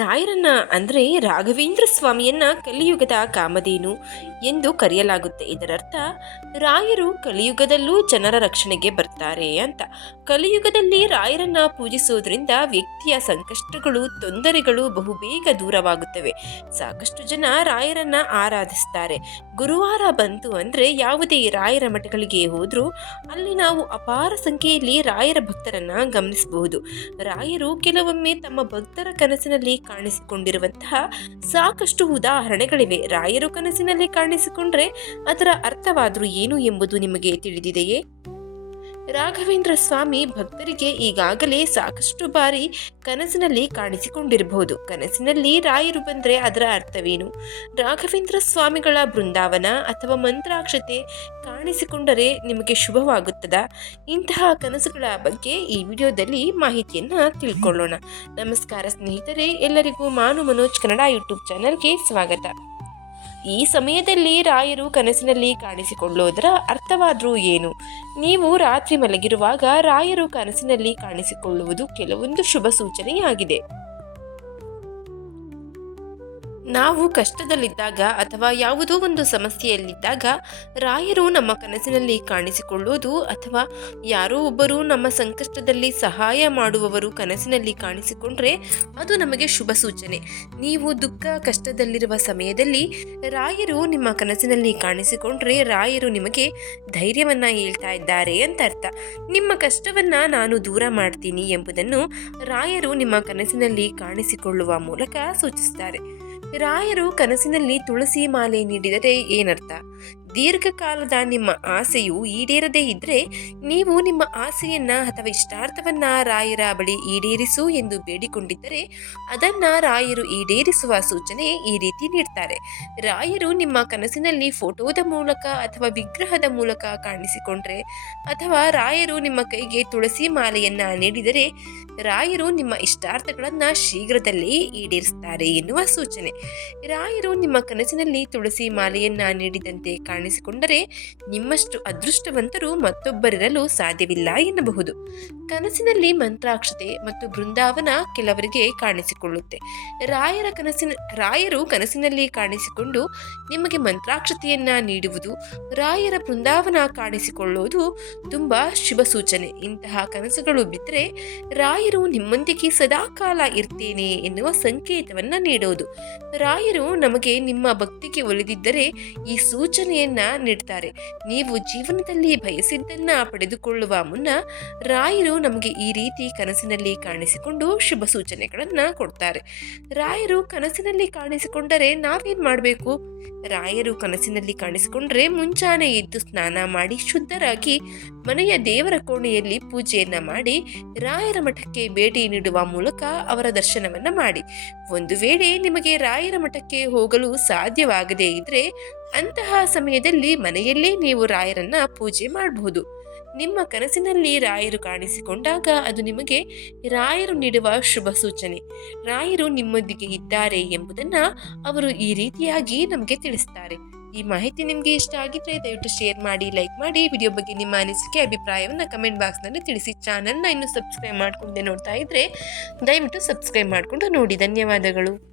ರಾಯರನ್ನ ಅಂದರೆ ರಾಘವೇಂದ್ರ ಸ್ವಾಮಿಯನ್ನ ಕಲಿಯುಗದ ಕಾಮಧೇನು ಎಂದು ಕರೆಯಲಾಗುತ್ತೆ. ಇದರರ್ಥ ರಾಯರು ಕಲಿಯುಗದಲ್ಲೂ ಜನರ ರಕ್ಷಣೆಗೆ ಬರ್ತಾರೆ ಅಂತ. ಕಲಿಯುಗದಲ್ಲಿ ರಾಯರನ್ನ ಪೂಜಿಸೋದ್ರಿಂದ ವ್ಯಕ್ತಿಯ ಸಂಕಷ್ಟಗಳು, ತೊಂದರೆಗಳು ಬಹುಬೇಗ ದೂರವಾಗುತ್ತವೆ. ಸಾಕಷ್ಟು ಜನ ರಾಯರನ್ನ ಆರಾಧಿಸ್ತಾರೆ. ಗುರುವಾರ ಬಂತು ಅಂದರೆ ಯಾವುದೇ ರಾಯರ ಮಠಗಳಿಗೆ ಹೋದರೂ ಅಲ್ಲಿ ನಾವು ಅಪಾರ ಸಂಖ್ಯೆಯಲ್ಲಿ ರಾಯರ ಭಕ್ತರನ್ನ ಗಮನಿಸಬಹುದು. ರಾಯರು ಕೆಲವೊಮ್ಮೆ ತಮ್ಮ ಭಕ್ತರ ಕನಸಿನಲ್ಲಿ ಕಾಣಿಸಿಕೊಂಡಿರುವಂತಹ ಸಾಕಷ್ಟು ಉದಾಹರಣೆಗಳಿವೆ. ರಾಯರು ಕನಸಿನಲ್ಲಿ ಕಾಣಿಸಿಕೊಂಡ್ರೆ ಅದರ ಅರ್ಥವಾದರೂ ಏನು ಎಂಬುದು ನಿಮಗೆ ತಿಳಿದಿದೆಯೇ? ರಾಘವೇಂದ್ರ ಸ್ವಾಮಿ ಭಕ್ತರಿಗೆ ಈಗಾಗಲೇ ಸಾಕಷ್ಟು ಬಾರಿ ಕನಸಿನಲ್ಲಿ ಕಾಣಿಸಿಕೊಂಡಿರಬಹುದು. ಕನಸಿನಲ್ಲಿ ರಾಯರು ಬಂದರೆ ಅದರ ಅರ್ಥವೇನು? ರಾಘವೇಂದ್ರ ಸ್ವಾಮಿಗಳ ಬೃಂದಾವನ ಅಥವಾ ಮಂತ್ರಾಕ್ಷತೆ ಕಾಣಿಸಿಕೊಂಡರೆ ನಿಮಗೆ ಶುಭವಾಗುತ್ತದಾ? ಇಂತಹ ಕನಸುಗಳ ಬಗ್ಗೆ ಈ ವಿಡಿಯೋದಲ್ಲಿ ಮಾಹಿತಿಯನ್ನು ತಿಳ್ಕೊಳ್ಳೋಣ. ನಮಸ್ಕಾರ ಸ್ನೇಹಿತರೆ, ಎಲ್ಲರಿಗೂ ಮಾನು ಮನೋಜ್ ಕನ್ನಡ ಯೂಟ್ಯೂಬ್ ಚಾನಲ್ಗೆ ಸ್ವಾಗತ. ಈ ಸಮಯದಲ್ಲಿ ರಾಯರು ಕನಸಿನಲ್ಲಿ ಕಾಣಿಸಿಕೊಳ್ಳೋದರ ಅರ್ಥವಾದರೂ ಏನು? ನೀವು ರಾತ್ರಿ ಮಲಗಿರುವಾಗ ರಾಯರು ಕನಸಿನಲ್ಲಿ ಕಾಣಿಸಿಕೊಳ್ಳುವುದು ಕೆಲವೊಂದು ಶುಭ ಸೂಚನೆಯಾಗಿದೆ. ನಾವು ಕಷ್ಟದಲ್ಲಿದ್ದಾಗ ಅಥವಾ ಯಾವುದೋ ಒಂದು ಸಮಸ್ಯೆಯಲ್ಲಿದ್ದಾಗ ರಾಯರು ನಮ್ಮ ಕನಸಿನಲ್ಲಿ ಕಾಣಿಸಿಕೊಳ್ಳುವುದು, ಅಥವಾ ಯಾರೋ ಒಬ್ಬರು ನಮ್ಮ ಸಂಕಷ್ಟದಲ್ಲಿ ಸಹಾಯ ಮಾಡುವವರು ಕನಸಿನಲ್ಲಿ ಕಾಣಿಸಿಕೊಂಡ್ರೆ ಅದು ನಮಗೆ ಶುಭ ಸೂಚನೆ. ನೀವು ದುಃಖ ಕಷ್ಟದಲ್ಲಿರುವ ಸಮಯದಲ್ಲಿ ರಾಯರು ನಿಮ್ಮ ಕನಸಿನಲ್ಲಿ ಕಾಣಿಸಿಕೊಂಡ್ರೆ ರಾಯರು ನಿಮಗೆ ಧೈರ್ಯವನ್ನ ಹೇಳ್ತಾ ಇದ್ದಾರೆ ಅಂತ ಅರ್ಥ. ನಿಮ್ಮ ಕಷ್ಟವನ್ನ ನಾನು ದೂರ ಮಾಡ್ತೀನಿ ಎಂಬುದನ್ನು ರಾಯರು ನಿಮ್ಮ ಕನಸಿನಲ್ಲಿ ಕಾಣಿಸಿಕೊಳ್ಳುವ ಮೂಲಕ ಸೂಚಿಸುತ್ತಾರೆ. ರಾಯರು ಕನಸಿನಲ್ಲಿ ತುಳಸಿ ಮಾಲೆ ನೀಡಿದರೆ ಏನರ್ಥ? ದೀರ್ಘಕಾಲದ ನಿಮ್ಮ ಆಸೆಯು ಈಡೇರದೇ ಇದ್ದರೆ ನೀವು ನಿಮ್ಮ ಆಸೆಯನ್ನ ಅಥವಾ ಇಷ್ಟಾರ್ಥವನ್ನ ರಾಯರ ಬಳಿ ಈಡೇರಿಸು ಎಂದು ಬೇಡಿಕೊಂಡಿದ್ದರೆ ಅದನ್ನ ರಾಯರು ಈಡೇರಿಸುವ ಸೂಚನೆ ಈ ರೀತಿ ನೀಡ್ತಾರೆ. ರಾಯರು ನಿಮ್ಮ ಕನಸಿನಲ್ಲಿ ಫೋಟೋದ ಮೂಲಕ ಅಥವಾ ವಿಗ್ರಹದ ಮೂಲಕ ಕಾಣಿಸಿಕೊಂಡ್ರೆ, ಅಥವಾ ರಾಯರು ನಿಮ್ಮ ಕೈಗೆ ತುಳಸಿ ಮಾಲೆಯನ್ನ ನೀಡಿದರೆ ರಾಯರು ನಿಮ್ಮ ಇಷ್ಟಾರ್ಥಗಳನ್ನ ಶೀಘ್ರದಲ್ಲೇ ಈಡೇರಿಸುತ್ತಾರೆ ಎನ್ನುವ ಸೂಚನೆ. ರಾಯರು ನಿಮ್ಮ ಕನಸಿನಲ್ಲಿ ತುಳಸಿ ಮಾಲೆಯನ್ನ ನೀಡಿದಂತೆ ಕಾಣಿಸಿಕೊಂಡರೆ ನಿಮ್ಮಷ್ಟು ಅದೃಷ್ಟವಂತರು ಮತ್ತೊಬ್ಬರಿರಲು ಸಾಧ್ಯವಿಲ್ಲ ಎನ್ನಬಹುದು. ಕನಸಿನಲ್ಲಿ ಮಂತ್ರಾಕ್ಷತೆ ಮತ್ತು ಬೃಂದಾವನ ಕೆಲವರಿಗೆ ಕಾಣಿಸಿಕೊಳ್ಳುತ್ತೆ. ರಾಯರು ಕನಸಿನಲ್ಲಿ ಕಾಣಿಸಿಕೊಂಡು ನಿಮಗೆ ಮಂತ್ರಾಕ್ಷತೆಯನ್ನ ನೀಡುವುದು, ರಾಯರ ಬೃಂದಾವನ ಕಾಣಿಸಿಕೊಳ್ಳುವುದು ತುಂಬಾ ಶುಭ ಸೂಚನೆ. ಇಂತಹ ಕನಸುಗಳು ಬಿದ್ದರೆ ರಾಯರು ನಿಮ್ಮೊಂದಿಗೆ ಸದಾಕಾಲ ಇರ್ತೇನೆ ಎನ್ನುವ ಸಂಕೇತವನ್ನ ನೀಡೋದು. ರಾಯರು ನಮಗೆ ನಿಮ್ಮ ಭಕ್ತಿಗೆ ಒಲಿದಿದ್ದರೆ ಈ ಸೂಚನೆಯನ್ನ ನೀಡ್ತಾರೆ. ನೀವು ಜೀವನದಲ್ಲಿ ಬಯಸಿದ್ದನ್ನ ಪಡೆದುಕೊಳ್ಳುವ ಮುನ್ನ ರಾಯರು ನಮಗೆ ಈ ರೀತಿ ಕನಸಿನಲ್ಲಿ ಕಾಣಿಸಿಕೊಂಡು ಶುಭ ಸೂಚನೆಗಳನ್ನ ಕೊಡ್ತಾರೆ. ರಾಯರು ಕನಸಿನಲ್ಲಿ ಕಾಣಿಸಿಕೊಂಡರೆ ನಾವೇನ್ ಮಾಡಬೇಕು? ರಾಯರು ಕನಸಿನಲ್ಲಿ ಕಾಣಿಸಿಕೊಂಡ್ರೆ ಮುಂಚಾನೆ ಎದ್ದು ಸ್ನಾನ ಮಾಡಿ ಶುದ್ಧರಾಗಿ ಮನೆಯ ದೇವರ ಕೋಣೆಯಲ್ಲಿ ಪೂಜೆಯನ್ನ ಮಾಡಿ ರಾಯರ ಮಠಕ್ಕೆ ಭೇಟಿ ನೀಡುವ ಮೂಲಕ ಅವರ ದರ್ಶನವನ್ನ ಮಾಡಿ. ಒಂದು ವೇಳೆ ನಿಮಗೆ ರಾಯರ ಮಠಕ್ಕೆ ಹೋಗಲು ಸಾಧ್ಯವಾಗದೇ ಇದ್ರೆ ಅಂತಹ ಸಮಯದಲ್ಲಿ ಮನೆಯಲ್ಲೇ ನೀವು ರಾಯರನ್ನ ಪೂಜೆ ಮಾಡಬಹುದು. ನಿಮ್ಮ ಕನಸಿನಲ್ಲಿ ರಾಯರು ಕಾಣಿಸಿಕೊಂಡಾಗ ಅದು ನಿಮಗೆ ರಾಯರು ನೀಡುವ ಶುಭ ಸೂಚನೆ. ರಾಯರು ನಿಮ್ಮೊಂದಿಗೆ ಇದ್ದಾರೆ ಎಂಬುದನ್ನ ಅವರು ಈ ರೀತಿಯಾಗಿ ನಮಗೆ ತಿಳಿಸ್ತಾರೆ. ಈ ಮಾಹಿತಿ ನಿಮಗೆ ಇಷ್ಟ ಆಗಿದ್ರೆ ದಯವಿಟ್ಟು ಶೇರ್ ಮಾಡಿ, ಲೈಕ್ ಮಾಡಿ. ವಿಡಿಯೋ ಬಗ್ಗೆ ನಿಮ್ಮ ಅನಿಸಿಕೆ, ಅಭಿಪ್ರಾಯವನ್ನು ಕಮೆಂಟ್ ಬಾಕ್ಸ್ನಲ್ಲಿ ತಿಳಿಸಿ. ಚಾನಲ್ನ ಇನ್ನೂ ಸಬ್ಸ್ಕ್ರೈಬ್ ಮಾಡಿಕೊಂಡೆ ನೋಡ್ತಾ ಇದ್ರೆ ದಯವಿಟ್ಟು ಸಬ್ಸ್ಕ್ರೈಬ್ ಮಾಡಿಕೊಂಡು ನೋಡಿ. ಧನ್ಯವಾದಗಳು.